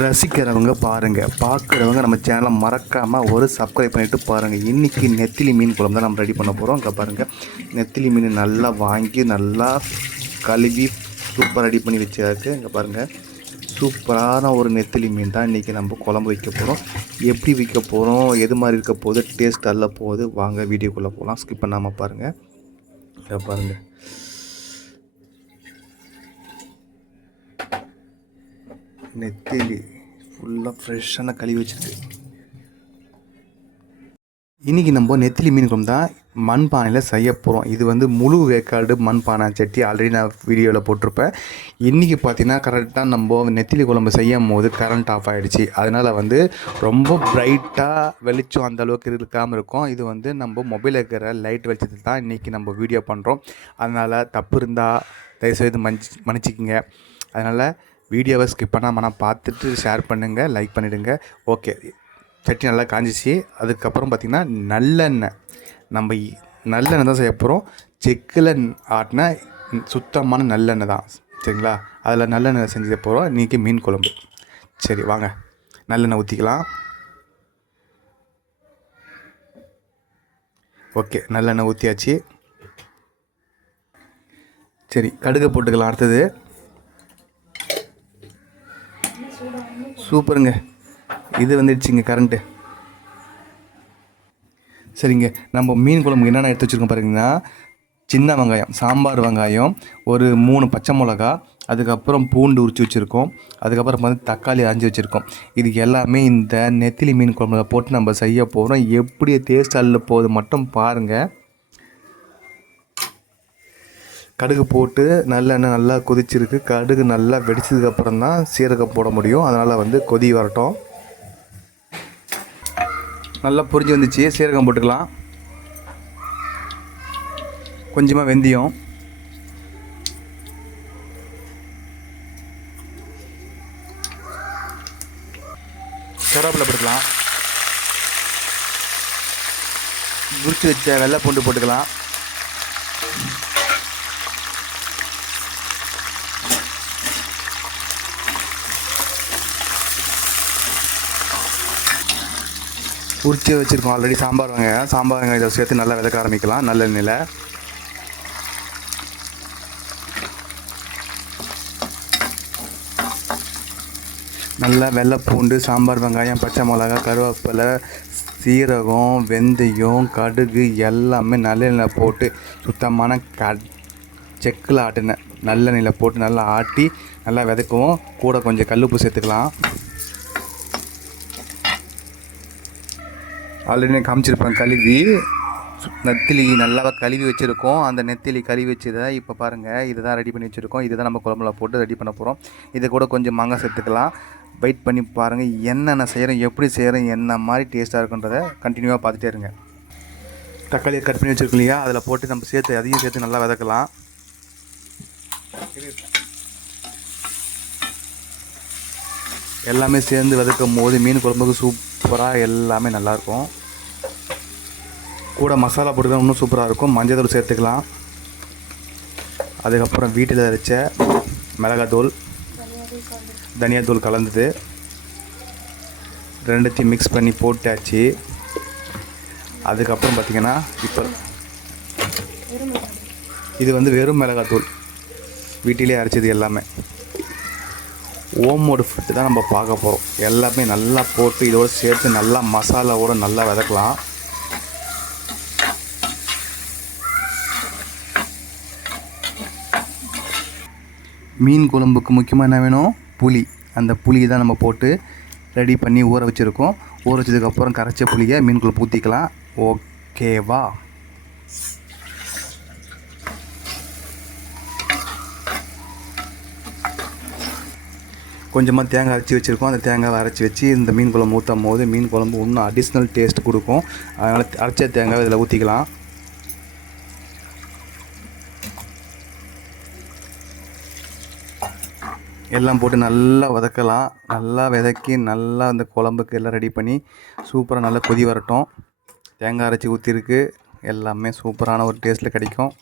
ரசிக்கிறவங்க பாருங்கள், பார்க்குறவங்க நம்ம சேனலை மறக்காமல் ஒரு சப்ஸ்கிரைப் பண்ணிவிட்டு பாருங்கள். இன்றைக்கி நெத்திலி மீன் குழம்பு தான் நம்ம ரெடி பண்ண போகிறோம். இங்கே பாருங்கள், நெத்திலி மீன் நல்லா வாங்கி நல்லா கழுவி சூப்பராக ரெடி பண்ணி வச்சாக்கு. இங்கே பாருங்கள், சூப்பரான ஒரு நெத்திலி மீன் தான் இன்றைக்கி நம்ம குழம்பு வைக்க போகிறோம். எப்படி வைக்க போகிறோம், எது மாதிரி இருக்க போகுது, டேஸ்ட் அல்ல போகுது, வாங்க வீடியோக்குள்ளே போகலாம். ஸ்கிப் பண்ணாமல் பாருங்கள். இதை பாருங்கள், நெத்திலி ஃபுல்லாக ஃப்ரெஷ்ஷான கழுவி வச்சுருக்கு. இன்றைக்கி நம்ம நெத்திலி மீன் குழம்பு தான் மண்பானையில் செய்ய போகிறோம். இது வந்து முழு வேக்காடு மண்பானை சட்டி ஆல்ரெடி நான் வீடியோவில் போட்டிருப்பேன். இன்றைக்கி பார்த்திங்கன்னா கரெக்டாக நம்ம நெத்திலி குழம்பு செய்யும் போது கரண்ட் ஆஃப் ஆகிடுச்சு. அதனால் வந்து ரொம்ப பிரைட்டாக வெளிச்சம் அந்தளவுக்கு இருக்காமல் இருக்கும். இது வந்து நம்ம மொபைலில் இருக்கிற லைட் வெளிச்சத்தில் தான் இன்றைக்கி நம்ம வீடியோ பண்ணுறோம். அதனால் தப்பு இருந்தால் தயவுசெய்து மன்னிச்சிக்கிங்க. அதனால் வீடியோவை ஸ்கிப் பண்ணாமல் பார்த்துட்டு ஷேர் பண்ணுங்கள், லைக் பண்ணிவிடுங்க. ஓகே, சட்டி நல்லா காஞ்சிச்சு. அதுக்கப்புறம் பார்த்திங்கன்னா நல்லெண்ணெய், நம்ம நல்லெண்ணெய் தான் செய்ய போகிறோம். செக்கில் ஆட்டின சுத்தமான நல்லெண்ணெய் தான், சரிங்களா? அதில் நல்லெண்ணெய் செஞ்சு போகிறோம் இன்றைக்கி மீன் குழம்பு. சரி வாங்க, நல்லெண்ணெய் ஊற்றிக்கலாம். ஓகே, நல்லெண்ணெய் ஊற்றியாச்சு. சரி, கடுகு போட்டுக்கலாம். அடுத்தது சூப்பருங்க, இது வந்துடுச்சுங்க கரண்ட்டு. சரிங்க, நம்ம மீன் குழம்புக்கு என்னென்ன எடுத்து வச்சுருக்கோம் பாருங்கன்னா, சின்ன வெங்காயம், சாம்பார் வெங்காயம், ஒரு 3 பச்சை மிளகா, அதுக்கப்புறம் பூண்டு உரித்து வச்சுருக்கோம், அதுக்கப்புறம் வந்து தக்காளி அரைஞ்சி வச்சுருக்கோம். இது எல்லாமே இந்த நெத்திலி மீன் குழம்புல போட்டு நம்ம செய்ய போகிறோம். எப்படி டேஸ்ட் அள்ள போகுது மட்டும் பாருங்கள். கடுகு போட்டு நல்லெண்ணெய் நல்லா கொதிச்சிருக்கு. கடுகு நல்லா வெடிச்சதுக்கப்புறம் தான் சீரகம் போட முடியும். அதனால் வந்து கொதி வரட்டும். நல்லா பொரிஞ்சு வந்துச்சு. சீரகம் போட்டுக்கலாம், கொஞ்சமாக வெந்தயம், கருவேப்பிலை போட்டுக்கலாம், உரிச்சு வச்ச வெள்ளை பூண்டு போட்டுக்கலாம், உரிச்சு வச்சுருக்கோம் ஆல்ரெடி சாம்பார் வெங்காயம் இதை சேர்த்து நல்லா விதக்க ஆரம்பிக்கலாம். நல்லெண்ணெயில் நல்லா வெள்ளைப்பூண்டு, சாம்பார் வெங்காயம், பச்சை மிளகா, கருவேப்பிலை, சீரகம், வெந்தயம், கடுகு எல்லாமே நல்லெண்ணெயில் போட்டு சுத்தமான செக்கில் ஆட்டின நல்லெண்ணெயில் போட்டு நல்லா ஆட்டி நல்லா விதக்குவோம். கூட கொஞ்சம் கல்லுப்பு சேர்த்துக்கலாம். ஆல்ரெடி நான் காமிச்சிருப்பேன். கழுவி நெத்திலி நல்லா கழுவி வச்சுருக்கோம். அந்த நெத்திலி கழுவி வச்சதை இப்போ பாருங்கள், இதை தான் ரெடி பண்ணி வச்சுருக்கோம். இதை தான் நம்ம குழம்புல போட்டு ரெடி பண்ண போகிறோம். இதை கூட கொஞ்சம் மாங்காய் சேர்த்துக்கலாம். வெயிட் பண்ணி பாருங்கள், என்னென்ன செய்கிறோம், எப்படி செய்கிறோம், என்ன மாதிரி டேஸ்ட்டாக இருக்குன்றதை கண்டினியூவாக பார்த்துட்டே இருங்க. தக்காளியை கட் பண்ணி வச்சுருக்கோம் இல்லையா, அதில் போட்டு நம்ம சேர்த்து அதையும் சேர்த்து நல்லா வதக்கலாம். எல்லாமே சேர்ந்து வதக்கும் போது மீன் குழம்புக்கு சூப்பராக எல்லாமே நல்லாயிருக்கும். கூட மசாலா போட்டுக்கலாம், இன்னும் சூப்பராக இருக்கும். மஞ்சள் தூள் சேர்த்துக்கலாம். அதுக்கப்புறம் வீட்டில் அரைச்ச மிளகாத்தூள், தனியாத்தூள் கலந்தது ரெண்டுத்தையும் மிக்ஸ் பண்ணி போட்டாச்சு. அதுக்கப்புறம் பார்த்திங்கன்னா இப்போ இது வந்து வெறும் மிளகாத்தூள், வீட்டிலே அரைச்சது எல்லாமே. ஹோம்மோடு ஃபுட்டு தான் நம்ம பார்க்க போகிறோம். எல்லாமே நல்லா போட்டு இதோடு சேர்த்து நல்லா மசாலாவோடு நல்லா வதக்கலாம். மீன் குழம்புக்கு முக்கியமாக என்ன வேணும், புளி. அந்த புளியை தான் நம்ம போட்டு ரெடி பண்ணி ஊற வச்சுருக்கோம். ஊற வச்சதுக்கப்புறம் கரைச்ச புளியை மீன்குள்ளே ஊற்றிக்கலாம். ஓகேவா? கொஞ்சமாக தேங்காய் அரைச்சி வச்சுருக்கோம். அந்த தேங்காவை அரைச்சி வச்சு இந்த மீன் குழம்பு ஊற்றும் போது மீன் குழம்பு இன்னும் அடிஷ்னல் டேஸ்ட் கொடுக்கும். அதனால் அரைச்ச தேங்காவை இதில் ஊற்றிக்கலாம். எல்லாம் போட்டு நல்லா வதக்கலாம். நல்லா வதக்கி நல்லா அந்த குழம்புக்கு எல்லாம் ரெடி பண்ணி சூப்பராக நல்லா கொதி வரட்டும். தேங்காய் அரைச்சி ஊற்றிருக்கு, எல்லாமே சூப்பரான ஒரு டேஸ்ட்டில் கிடைக்கும்.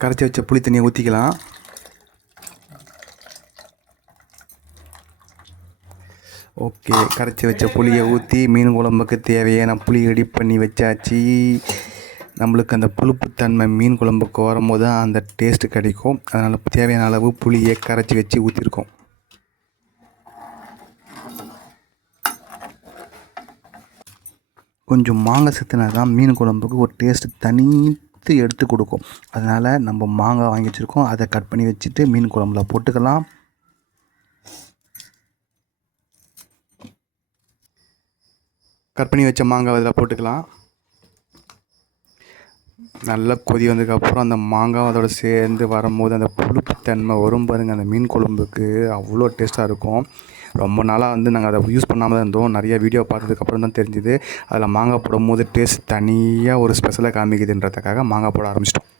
கரைச்சி வச்ச புளி தண்ணியை ஊற்றிக்கலாம். ஓகே, கரைச்சி வச்ச புளியை ஊற்றி மீன் குழம்புக்கு தேவையான புளி ரெடி பண்ணி வச்சாச்சு. நம்மளுக்கு அந்த புளிப்புத்தன்மை மீன் குழம்புக்கு வரும்போது தான் அந்த டேஸ்ட்டு கிடைக்கும். அதனால் தேவையான அளவு புளியை கரைச்சி வச்சு ஊற்றிருக்கோம். கொஞ்சம் மாங்காய் சேர்த்துனா தான் மீன் குழம்புக்கு ஒரு டேஸ்ட்டு தனித்து எடுத்து கொடுக்கும். அதனால் நம்ம மாங்காய் வாங்கி வச்சுருக்கோம், அதை கட் பண்ணி வச்சுட்டு மீன் குழம்புல போட்டுக்கலாம். கட் பண்ணி வச்ச மாங்காய் அதில் போட்டுக்கலாம். நல்லா கொதி வந்ததுக்கப்புறம் அந்த மாங்காய் அதோடு சேர்ந்து வரும்போது அந்த புளிப்புத்தன்மை வரும் பாருங்கள், அந்த மீன் குழம்புக்கு அவ்வளோ டேஸ்ட்டாக இருக்கும். ரொம்ப நாளாக வந்து நாங்கள் அதை யூஸ் பண்ணாமல் தான் இருந்தோம். நிறைய வீடியோ பார்த்ததுக்கப்புறம் தான் தெரிஞ்சுது அதில் மாங்காய் போடும்போது டேஸ்ட் தனியாக ஒரு ஸ்பெஷலாக காமிக்குதுன்றதுக்காக மாங்காய் போட ஆரம்பிச்சிட்டோம்.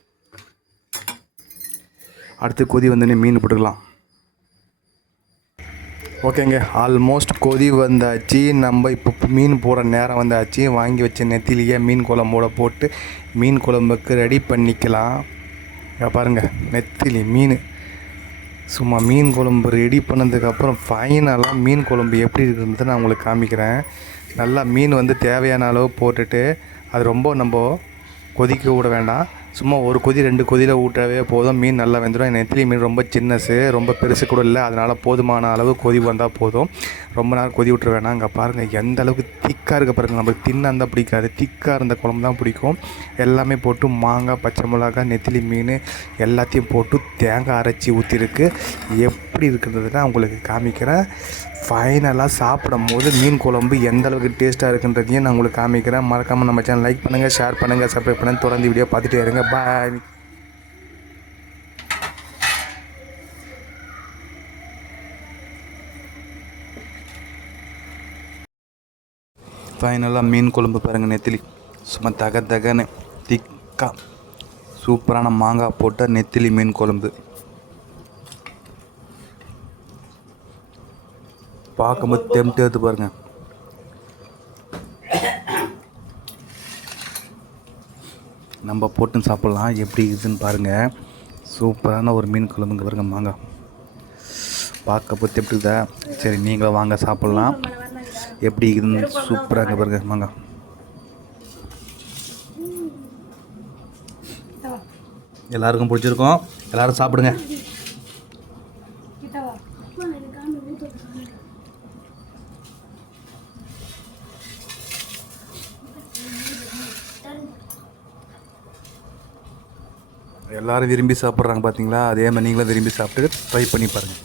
அடுத்து கொதி வந்தோடனே மீன் போட்டுக்கலாம். ஓகேங்க, ஆல்மோஸ்ட் கொதி வந்தாச்சு. நம்ம இப்போ மீன் போடுற நேரம் வந்தாச்சு. வாங்கி வச்ச நெத்திலியை மீன் குழம்போட போட்டு மீன் குழம்புக்கு ரெடி பண்ணிக்கலாம். பாருங்கள், நெத்திலி மீன் சும்மா மீன் குழம்பு ரெடி பண்ணதுக்கப்புறம் ஃபைனலாக மீன் குழம்பு எப்படி இருக்குன்றதை நான் உங்களுக்கு காமிக்கிறேன். நல்லா மீன் வந்து தேவையான அளவு போட்டுட்டு அது ரொம்ப நம்ம கொதிக்க விட வேண்டாம். சும்மா ஒரு கொதி 2 கொதியில் ஊட்டவே போதும், மீன் நல்லா வெந்துடும். நெத்திலி மீன் ரொம்ப சின்னசு, ரொம்ப பெருசு கூட இல்லை. அதனால் போதுமான அளவு கொதி வந்தால் போதும், ரொம்ப நேரம் கொதி விட்டுற வேணாம். அங்கே பாருங்கள் எந்த அளவுக்கு திக்காக இருக்க பாருங்கள். நம்மளுக்கு தின்னாக இருந்தால் பிடிக்காது, திக்காக இருந்த குழம்பு தான் பிடிக்கும். எல்லாமே போட்டு மாங்காய், பச்சை மிளகாய், நெத்திலி மீன் எல்லாத்தையும் போட்டு தேங்காய் அரைச்சி ஊற்றிருக்கு. எப்படி இருக்குன்றதுனா உங்களுக்கு காமிக்கிறேன். ஃபைனலாக சாப்பிடும் போது மீன் குழம்பு எந்த அளவுக்கு டேஸ்ட்டாக இருக்குன்றதையும் நான் உங்களுக்கு காமிக்கிறேன். மறக்காமல் நம்ம சேனல் லைக் பண்ணுங்கள், ஷேர் பண்ணுங்கள், சப்ஸ்கிரைப் பண்ணுங்கள். தொடர்ந்து வீடியோ பார்த்துட்டே இருங்க. பாய். ஃபைனலாக மீன் குழம்பு பாருங்கள், நெத்திலி சும்மா தகன்னு திக்காக சூப்பரான மாங்காய் போட்ட நெத்திலி மீன் குழம்பு பார்க்கும்போது டெம்ப்ட் எடுத்து பாருங்கள். நம்ம போட்டு சாப்பிட்லாம், எப்படி இருக்குதுன்னு பாருங்கள். சூப்பரான ஒரு மீன் குழம்புங்க பாருங்கள். மாங்காய் பார்க்க எப்படி இருக்குதா? சரி, நீங்களும் வாங்க சாப்பிட்லாம். எப்படி இருக்குதுன்னு சூப்பராக பாருங்கள் மாங்காய். எல்லாருக்கும் பிடிச்சிருக்கோம், எல்லோரும் சாப்பிடுங்க. எல்லோரும் விரும்பி சாப்பிட்றாங்க பார்த்தீங்களா? அதே மாதிரி நீங்களும் விரும்பி சாப்பிட்டு ட்ரை பண்ணி பாருங்கள்.